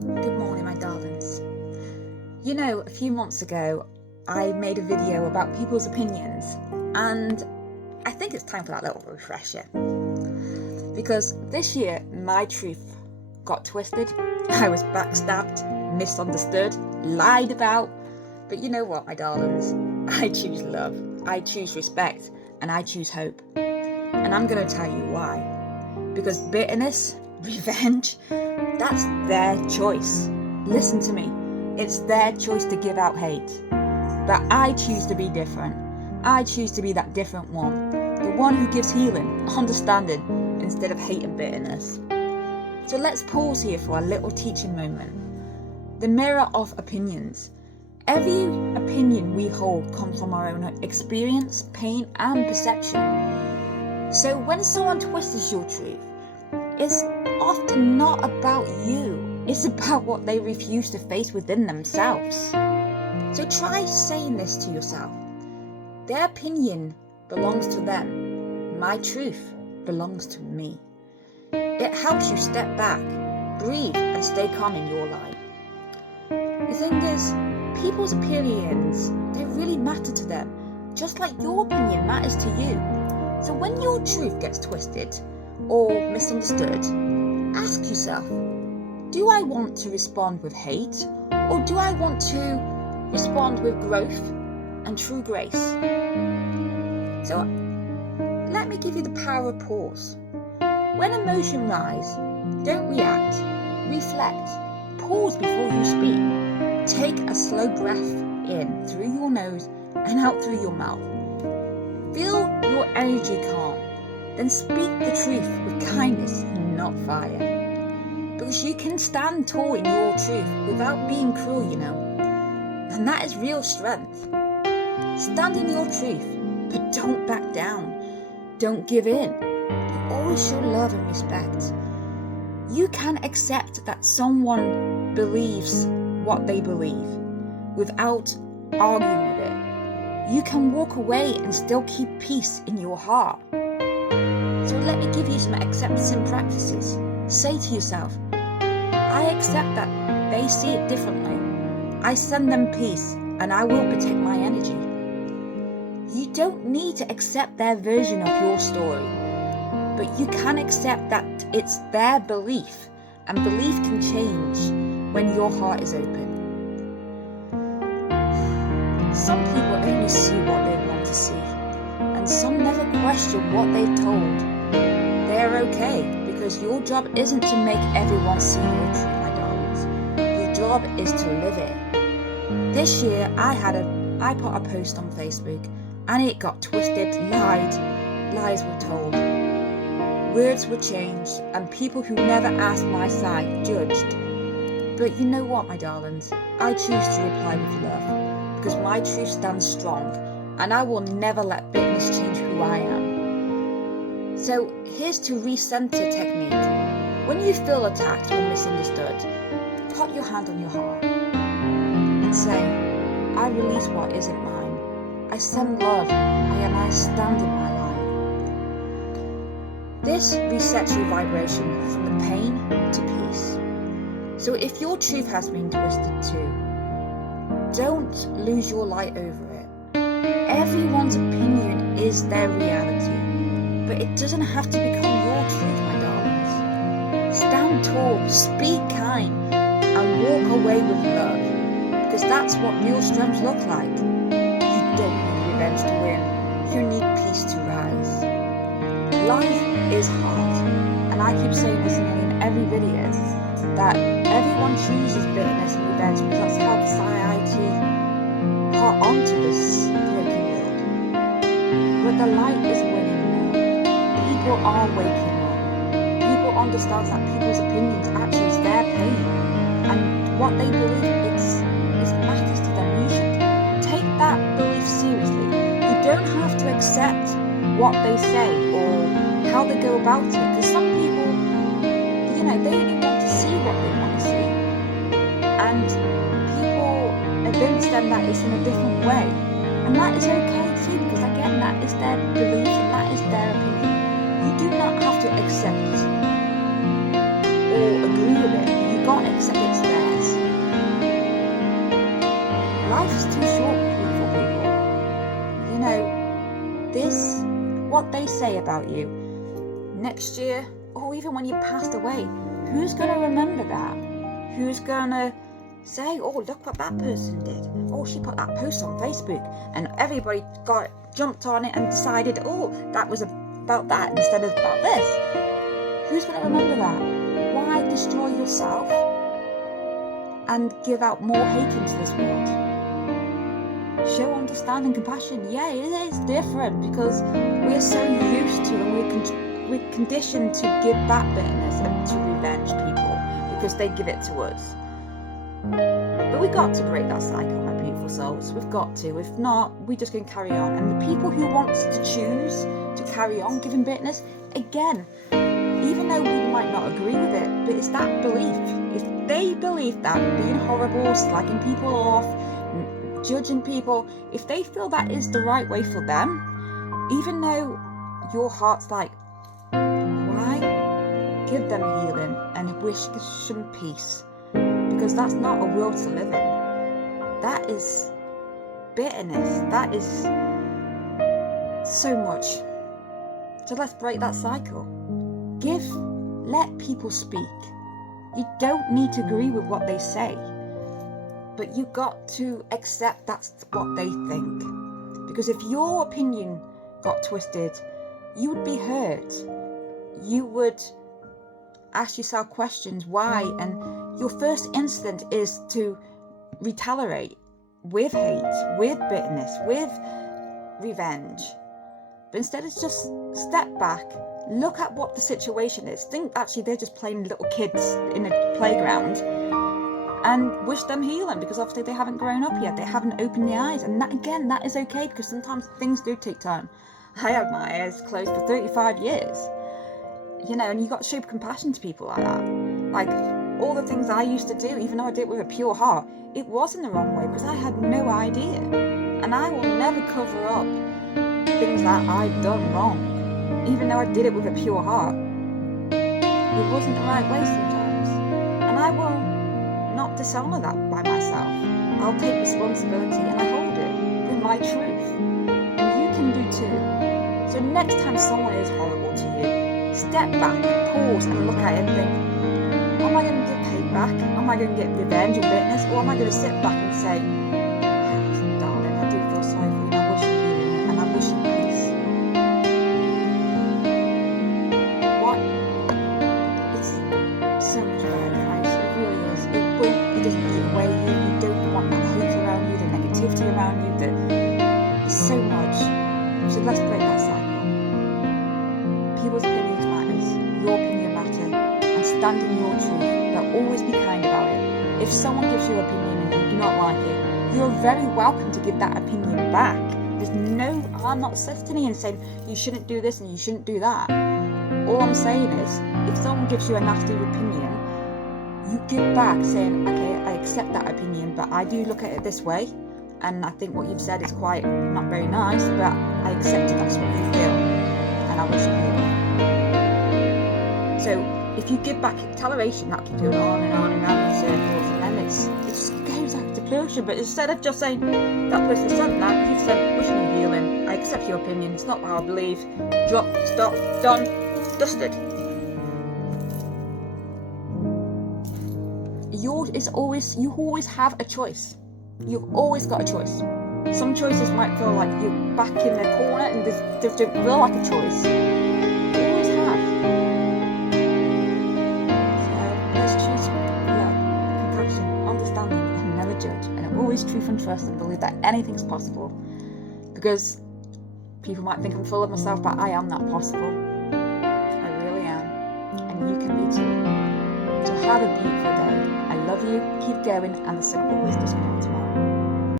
Good morning, my darlings. A few months ago, I made a video about people's opinions, and I think it's time for that little refresher. Because this year, my truth got twisted. I was backstabbed, misunderstood, lied about. But you know what, my darlings? I choose love, I choose respect, and I choose hope. And I'm going to tell you why. Because bitterness, revenge, that's their choice. Listen to me. It's their choice to give out hate. But I choose to be different. I choose to be that different one. The one who gives healing, understanding, instead of hate and bitterness. So let's pause here for a little teaching moment. The mirror of opinions. Every opinion we hold comes from our own experience, pain, and perception. So when someone twists your truth, it's often not about you. It's about what they refuse to face within themselves. So try saying this to yourself. Their opinion belongs to them. My truth belongs to me. It helps you step back, breathe, and stay calm in your life. The thing is, people's opinions, they really matter to them, just like your opinion matters to you. So when your truth gets twisted or misunderstood, ask yourself, do I want to respond with hate, or do I want to respond with growth and true grace? So let me give you the power of pause. When emotion rise, don't react, reflect, pause before you speak. Take a slow breath in through your nose and out through your mouth. Feel your energy calm, then speak the truth with kindness, not fire. Because you can stand tall in your truth without being cruel, and that is real strength. Stand in your truth, but don't back down. Don't give in. But always show love and respect. You can accept that someone believes what they believe without arguing with it. You can walk away and still keep peace in your heart. So let me give you some acceptance practices. Say to yourself, I accept that they see it differently. I send them peace and I will protect my energy. You don't need to accept their version of your story, but you can accept that it's their belief, and belief can change when your heart is open. Some people only see what they want to see, and some never question what they've told. They're okay, because your job isn't to make everyone see your truth, my darlings. Your job is to live it. This year, I put a post on Facebook, and it got twisted, lies were told, words were changed, and people who never asked my side judged. But you know what, my darlings? I choose to reply with love, because my truth stands strong, and I will never let bitterness change who I am. So here's to recenter technique. When you feel attacked or misunderstood, put your hand on your heart and say, I release what isn't mine. I send love and I stand in my light. This resets your vibration from the pain to peace. So if your truth has been twisted too, don't lose your light over it. Everyone's opinion is their reality, but it doesn't have to become your truth, my darlings. Stand tall, speak kind, and walk away with love, because that's what real strength looks like. You don't need revenge to win, you need peace to rise. Life is hard, and I keep saying this in every video, that everyone chooses bitterness and revenge because that's how society put onto this broken world. But the light is winning now. People are waking up. People understand that people's opinions actually is their pain, and what they believe it matters to them. You should take that belief seriously. You don't have to accept what they say or how they go about it, because some people, they only want to see what they want to see, and people convince them that it's in a different way, and that is okay too, because again, that is their belief and that is their opinion. You do not have to accept or agree with it. You can't accept it's say about you next year, or even when you passed away, who's going to remember that? Who's going to say, oh, look what that person did. Oh, she put that post on Facebook, and everybody jumped on it and decided, oh, that was about that instead of about this. Who's going to remember that? Why destroy yourself and give out more hate into this world? Show understanding, compassion. Yeah, it is different because we are so used to, and we're conditioned to give back bitterness and to revenge people because they give it to us. But we got to break that cycle, my beautiful souls. We've got to. If not, we're just going to carry on. And the people who want to choose to carry on giving bitterness, again, even though we might not agree with it, but it's that belief. If they believe that being horrible, slagging people off, judging people, if they feel that is the right way for them, even though your heart's like, why? Give them healing and wish them peace. Because that's not a world to live in. That is bitterness. That is so much. So let's break that cycle. Let people speak. You don't need to agree with what they say, but you got to accept that's what they think. Because if your opinion got twisted, you would be hurt. You would ask yourself questions, why? And your first instinct is to retaliate with hate, with bitterness, with revenge. But instead, it's just step back, look at what the situation is. Think actually they're just playing little kids in a playground, and wish them healing, because obviously they haven't grown up yet. They haven't opened their eyes. And that, again, that is okay, because sometimes things do take time. I had my eyes closed for 35 years. You know, and you got to show compassion to people like that. Like, all the things I used to do, even though I did it with a pure heart, it was in the wrong way because I had no idea. And I will never cover up things that I've done wrong. Even though I did it with a pure heart, it wasn't the right way sometimes. And I will not dishonour that by myself. I'll take responsibility and I hold it with my truth. And you can do too. So next time someone is horrible to you, step back, pause and look at it and think, am I going to give hate back? Am I going to get revenge or bitterness? Or am I going to sit back and say, oh, darling, I do feel sorry for you and I wish you healing and I wish you peace. What? It's so much better, guys. It really is. It doesn't eat away you. You don't want that hate around you, the negativity around you. There's so much. So let's break that cycle. People's opinions matters. Your opinion matters. And stand in your truth, but always be kind about it. If someone gives you an opinion and you do not like it, you're very welcome to give that opinion back. There's no, I'm not sitting here and saying you shouldn't do this and you shouldn't do that. All I'm saying is, if someone gives you a nasty opinion, you give back saying, okay, I accept that opinion, but I do look at it this way, and I think what you've said is quite not very nice, but I accept it, that's what you feel, and I wish you heal. So if you give back toleration, that keeps going on and on and around in circles, and then it just goes out to closure. But instead of just saying, that person said that, you've said, wishing you healing, I accept your opinion, it's not what I believe, drop, stop, done, dusted. You always have a choice. You've always got a choice. Some choices might feel like you're back in the corner and they don't feel like a choice. You always have. So let's choose love, compassion, understanding, and never judge. And always truth and trust and believe that anything's possible. Because people might think I'm full of myself, but I am that possible. I really am. And you can be too. So have a beautiful day. I love you, keep going, and the sun always does come.